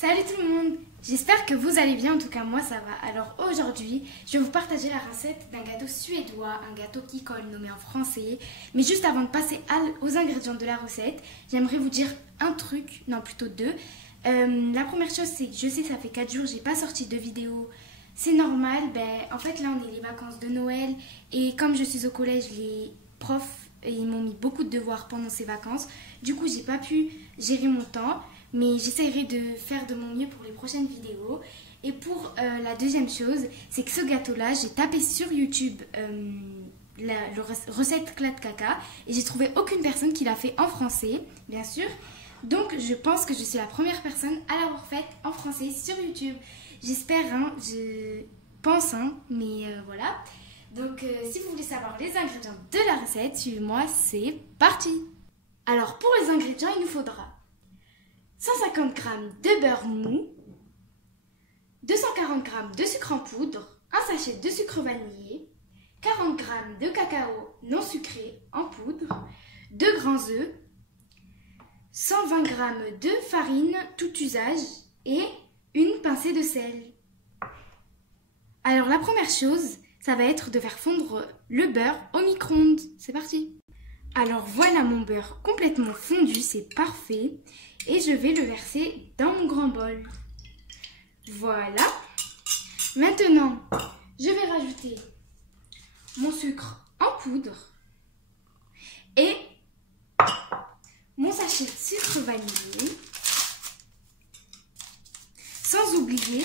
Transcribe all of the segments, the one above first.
Salut tout le monde, j'espère que vous allez bien, en tout cas moi ça va. Alors aujourd'hui, je vais vous partager la recette d'un gâteau suédois, un gâteau qui colle nommé en français. Mais juste avant de passer aux ingrédients de la recette, j'aimerais vous dire un truc, non plutôt deux. La première chose c'est que je sais ça fait 4 jours, j'ai pas sorti de vidéo. C'est normal, en fait là on est les vacances de Noël et comme je suis au collège, les profs ils m'ont mis beaucoup de devoirs pendant ces vacances. Du coup j'ai pas pu gérer mon temps. Mais j'essaierai de faire de mon mieux pour les prochaines vidéos. Et pour la deuxième chose, c'est que ce gâteau-là, j'ai tapé sur YouTube la recette Clad Caca et j'ai trouvé aucune personne qui l'a fait en français, bien sûr. Donc je pense que je suis la première personne à l'avoir faite en français sur YouTube. J'espère, hein, je pense, hein, mais voilà. Donc si vous voulez savoir les ingrédients de la recette, suivez-moi, c'est parti! Alors pour les ingrédients, il nous faudra 150 g de beurre mou, 240 g de sucre en poudre, un sachet de sucre vanillé, 40 g de cacao non sucré en poudre, 2 grands œufs, 120 g de farine tout usage et une pincée de sel. Alors la première chose, ça va être de faire fondre le beurre au micro-ondes. C'est parti! Alors voilà mon beurre complètement fondu, c'est parfait. Et je vais le verser dans mon grand bol. Voilà. Maintenant, je vais rajouter mon sucre en poudre et mon sachet de sucre vanillé. Sans oublier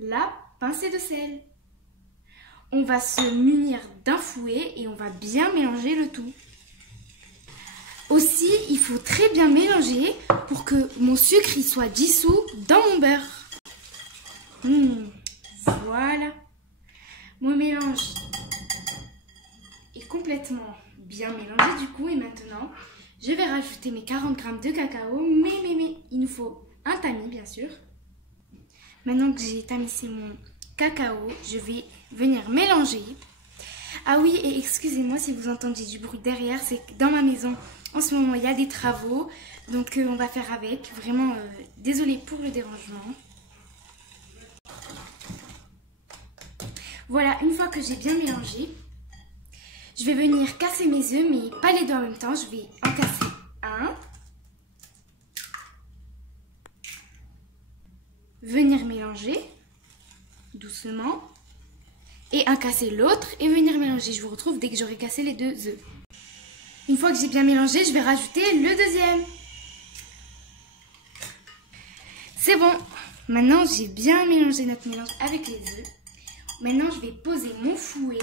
la pincée de sel. On va se munir d'un fouet et on va bien mélanger le tout. Aussi, il faut très bien mélanger pour que mon sucre il soit dissous dans mon beurre. Voilà. Mon mélange est complètement bien mélangé du coup. Et maintenant, je vais rajouter mes 40 g de cacao. Mais, il nous faut un tamis bien sûr. Maintenant que j'ai tamisé mon cacao, je vais venir mélanger. Ah oui, et excusez-moi si vous entendez du bruit derrière, c'est que dans ma maison, en ce moment, il y a des travaux, donc on va faire avec. Vraiment, désolée pour le dérangement. Voilà, une fois que j'ai bien mélangé, je vais venir casser mes œufs, mais pas les deux en même temps. Je vais en casser un. Venir mélanger doucement. Et un casser l'autre et venir mélanger. Je vous retrouve dès que j'aurai cassé les deux œufs. Une fois que j'ai bien mélangé, je vais rajouter le deuxième. C'est bon. Maintenant, j'ai bien mélangé notre mélange avec les œufs. Maintenant, je vais poser mon fouet,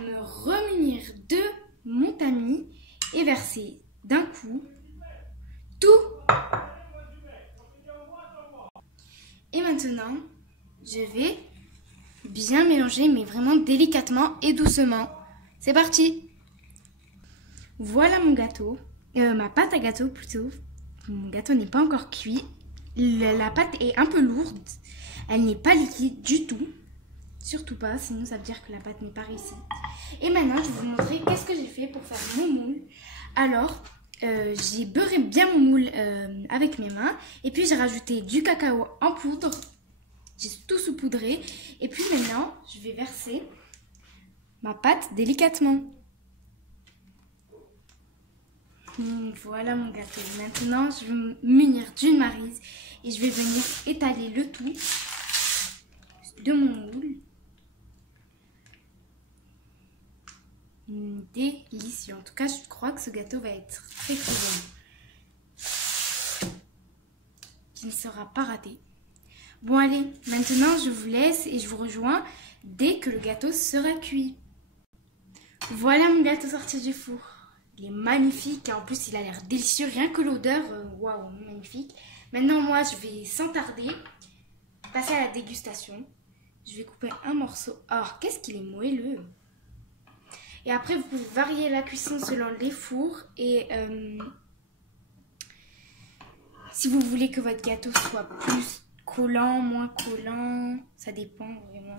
me remunir de mon tamis et verser d'un coup tout. Et maintenant, je vais bien mélanger, mais vraiment délicatement et doucement. C'est parti! Voilà mon gâteau, ma pâte à gâteau plutôt. Mon gâteau n'est pas encore cuit. La pâte est un peu lourde. Elle n'est pas liquide du tout. Surtout pas, sinon ça veut dire que la pâte n'est pas réussie. Et maintenant, je vais vous montrer qu'est-ce que j'ai fait pour faire mon moule. Alors, j'ai beurré bien mon moule avec mes mains. Et puis, j'ai rajouté du cacao en poudre. J'ai tout saupoudré. Et puis maintenant, je vais verser ma pâte délicatement. Voilà mon gâteau. Maintenant, je vais me munir d'une maryse et je vais venir étaler le tout de mon moule. Délicieux. En tout cas, je crois que ce gâteau va être très très bon. Il ne sera pas raté. Bon allez, maintenant je vous laisse et je vous rejoins dès que le gâteau sera cuit. Voilà mon gâteau sorti du four. Il est magnifique, en plus il a l'air délicieux, rien que l'odeur, waouh, magnifique. Maintenant moi je vais sans tarder passer à la dégustation. Je vais couper un morceau. Oh, qu'est-ce qu'il est moelleux. Et après vous pouvez varier la cuisson selon les fours et si vous voulez que votre gâteau soit plus collant, moins collant, ça dépend vraiment.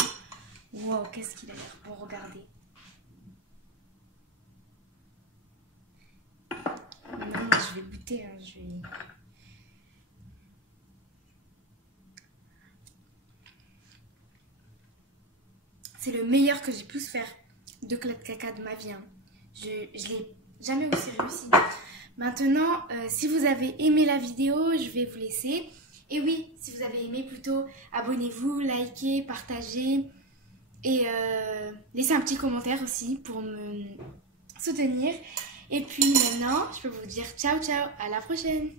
Wow, qu'est-ce qu'il a l'air bon, regardez. Maintenant, moi, je vais goûter, hein, C'est le meilleur que j'ai pu faire de clé de caca de ma vie. Hein. Je l'ai jamais aussi réussi. Maintenant, si vous avez aimé la vidéo, je vais vous laisser. Et oui, si vous avez aimé, plutôt abonnez-vous, likez, partagez et laissez un petit commentaire aussi pour me soutenir. Et puis maintenant, je peux vous dire ciao ciao, à la prochaine.